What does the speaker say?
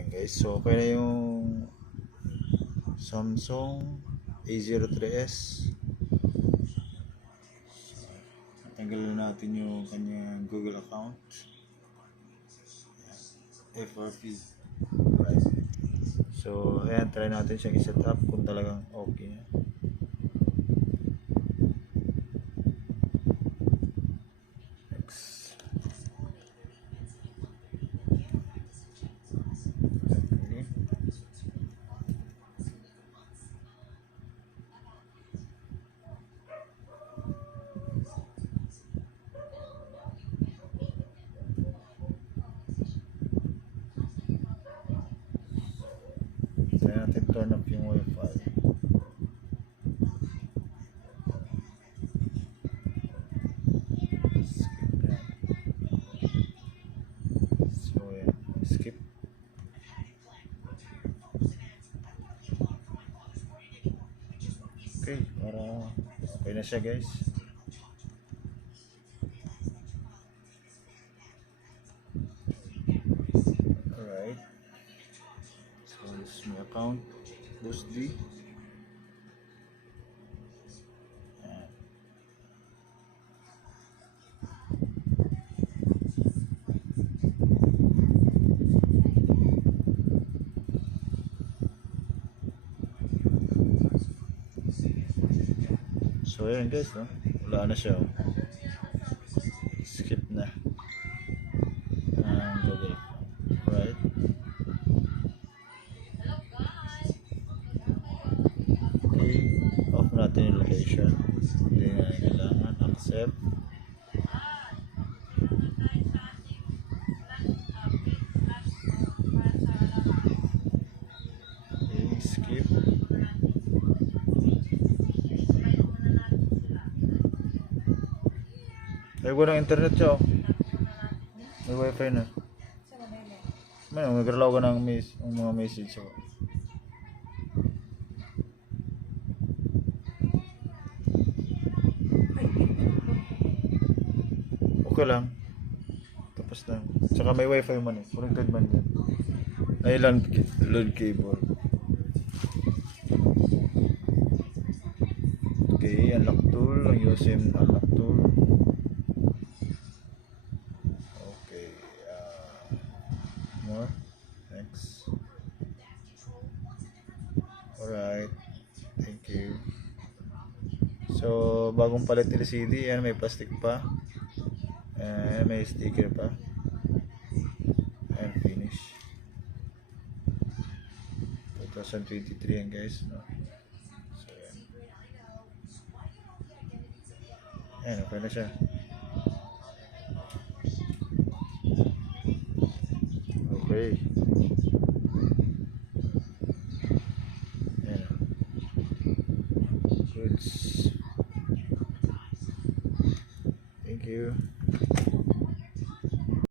Ayan guys, so okay na yung Samsung A03s. Tanggalin natin yung kanyang Google account. Ayan. FRP. Right. So ayan, try natin siyang i-set up kung talagang okay na. Next. Try natin turn up yung Wi-Fi. Skip yan. So yan, skip. Okay, para okay na siya guys. Alright. So this is my account. Boost D. Ayan. So ayan guys, no? Wala na siya. Skip na ang Google. Right. Okay, off natin yung location. Hindi na kailangan. Accept. Okay, skip. Ay, walang internet siya. May wifi na. May nagralaw ka ng mga message. So. Okay lang. Tapos na. Tsaka may wifi man eh. Connected man yan. Ay, LAN cable. Okay, unlock tool. Ang USM unlock tool. Okay. More. Next. Alright. Thank you. So, bagong palit LCD. Yan, may plastic pa. And may sticker pa. And finish. 2023 yan guys, no? So yan. Ayan, okay na siya. Okay. Ayan. Goods. Thank you.